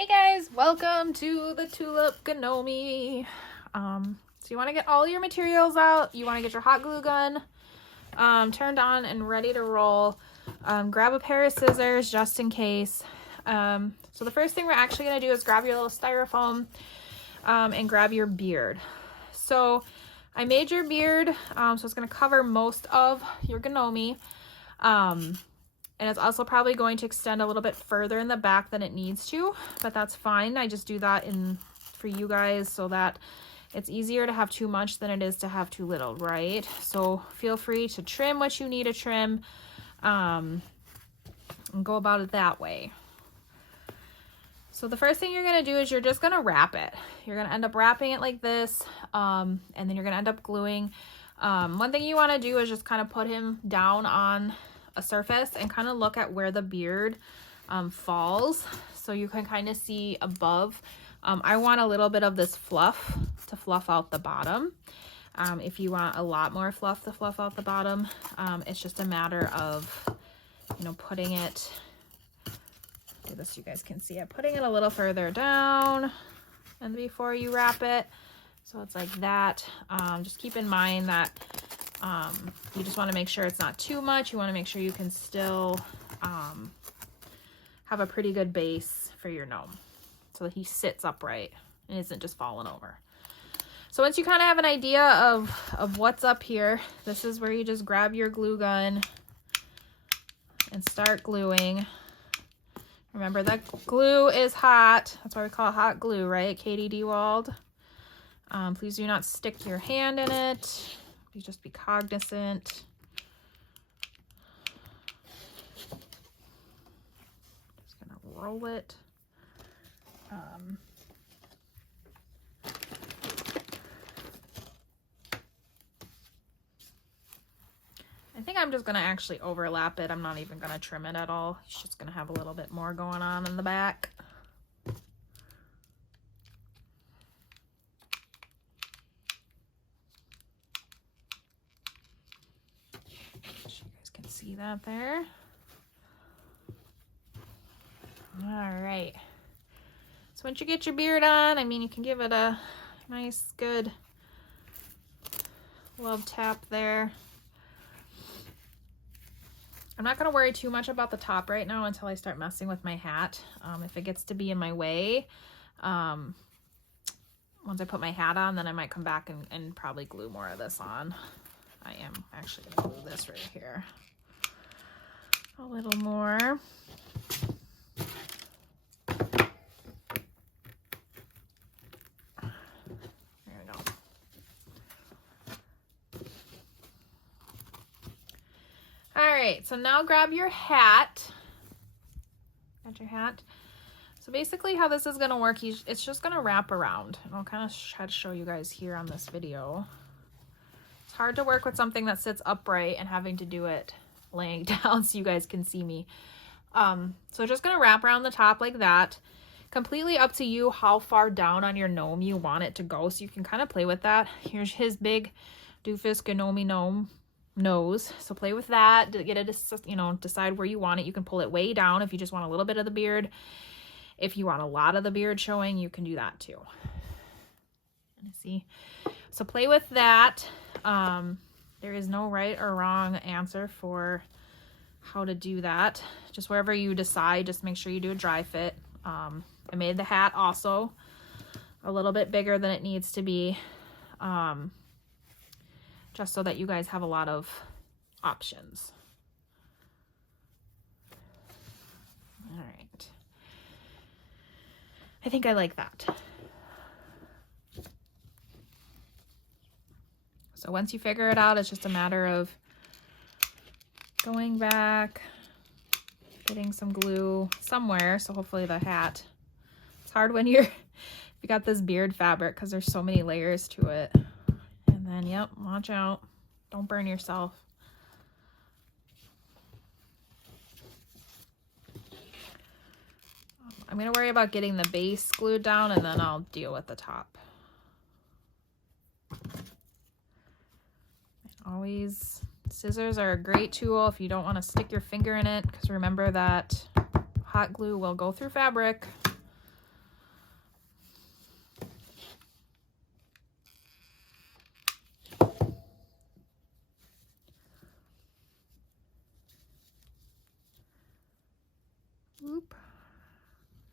Hey guys, welcome to the Tulip Gnome. So you want to get all your materials out. You want to get your hot glue gun turned on and ready to roll. Grab a pair of scissors just in case. So the first thing we're actually going to do is grab your little styrofoam and grab your beard. So I made your beard, so it's going to cover most of your gnome. And it's also probably going to extend a little bit further in the back than it needs to, but that's fine. I just do that for you guys so that it's easier to have too much than it is to have too little, right? So feel free to trim what you need to trim and go about it that way. So the first thing you're going to do is you're just going to wrap it. You're going to end up wrapping it like this, and then you're going to end up gluing. One thing you want to do is just kind of put him down on a surface and kind of look at where the beard falls, so you can kind of see above. I want a little bit of this fluff to fluff out the bottom. If you want a lot more fluff to fluff out the bottom, it's just a matter of, putting it, do this so you guys can see it, putting it a little further down and before you wrap it. So it's like that. Just keep in mind that you just want to make sure it's not too much. You want to make sure you can still have a pretty good base for your gnome so that he sits upright and isn't just falling over. So once you kind of have an idea of what's up here, this is where you just grab your glue gun and start gluing. Remember that glue is hot. That's why we call it hot glue, right? Katie Dewald. Please do not stick your hand in it. You just be cognizant. Just gonna roll it. I think I'm just gonna actually overlap it. I'm not even gonna trim it at all. It's just gonna have a little bit more going on in the back. See that there? All right. So once you get your beard on, you can give it a nice, good love tap there. I'm not going to worry too much about the top right now until I start messing with my hat. If it gets to be in my way, once I put my hat on, then I might come back and probably glue more of this on. I am actually going to glue this right here a little more. There we go. All right, so now grab your hat. Got your hat. So basically how this is going to work, it's just going to wrap around. And I'll kind of try to show you guys here on this video. It's hard to work with something that sits upright and having to do it laying down so you guys can see me. So just gonna wrap around the top like that. Completely up to you how far down on your gnome you want it to go, so you can kind of play with that. Here's his big doofus gnome nose, so play with that to get it, decide where you want it. You can pull it way down if you just want a little bit of the beard. If you want a lot of the beard showing, you can do that too. See, so play with that. There is no right or wrong answer for how to do that. Just wherever you decide, just make sure you do a dry fit. I made the hat also a little bit bigger than it needs to be, just so that you guys have a lot of options. All right. I think I like that. So once you figure it out, it's just a matter of going back, getting some glue somewhere. So hopefully the hat. It's hard when you got this beard fabric because there's so many layers to it. And then, yep, watch out. Don't burn yourself. I'm going to worry about getting the base glued down, and then I'll deal with the top. Always, scissors are a great tool if you don't want to stick your finger in it, because remember that hot glue will go through fabric.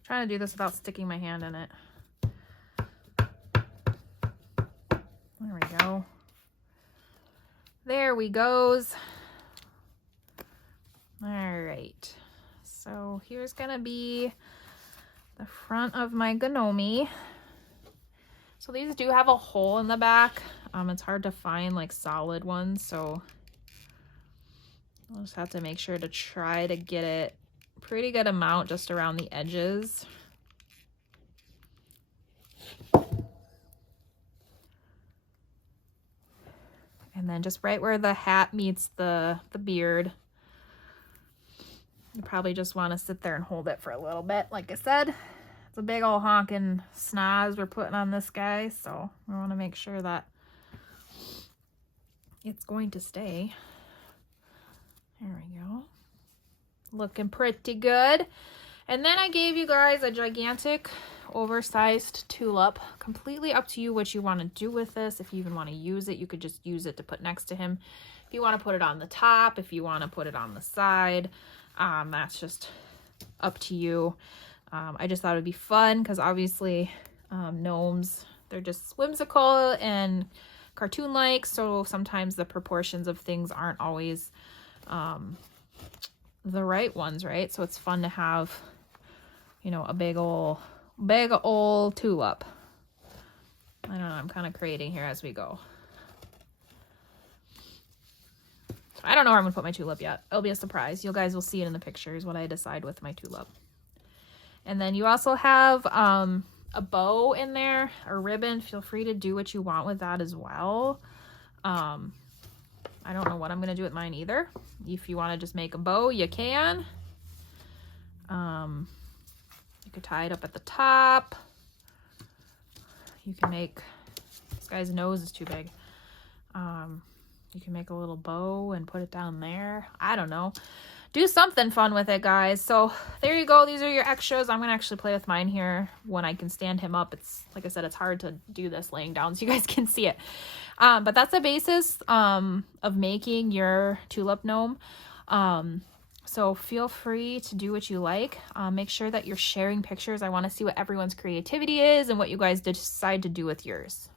trying to do this without sticking my hand in it. There we go. There we goes. All right. So here's gonna be the front of my Gnome. So these do have a hole in the back. It's hard to find like solid ones, so I'll just have to make sure to try to get it pretty good amount just around the edges. And then just right where the hat meets the beard. You probably just want to sit there and hold it for a little bit. Like I said, it's a big old honking schnoz we're putting on this guy, so we want to make sure that it's going to stay. There we go. Looking pretty good. And then I gave you guys a gigantic oversized tulip. Completely up to you what you want to do with this. If you even want to use it, you could just use it to put next to him. If you want to put it on the top, if you want to put it on the side, that's just up to you. I just thought it would be fun because obviously gnomes, they're just whimsical and cartoon-like, so sometimes the proportions of things aren't always the right ones, right? So it's fun to have, you know, a big old tulip. I don't know, I'm kind of creating here as we go. I don't know where I'm gonna put my tulip yet. It'll be a surprise. You guys will see it in the pictures what I decide with my tulip. And then you also have a bow in there, a ribbon. Feel free to do what you want with that as well. I don't know what I'm gonna do with mine either. If you want to just make a bow, you can. You could tie it up at the top. You can make, this guy's nose is too big. You can make a little bow and put it down there. I don't know. Do something fun with it, guys. So there you go. These are your extras. I'm going to actually play with mine here when I can stand him up. It's, like I said, it's hard to do this laying down so you guys can see it. But that's the basis of making your tulip gnome. So feel free to do what you like. Make sure that you're sharing pictures. I want to see what everyone's creativity is and what you guys decide to do with yours.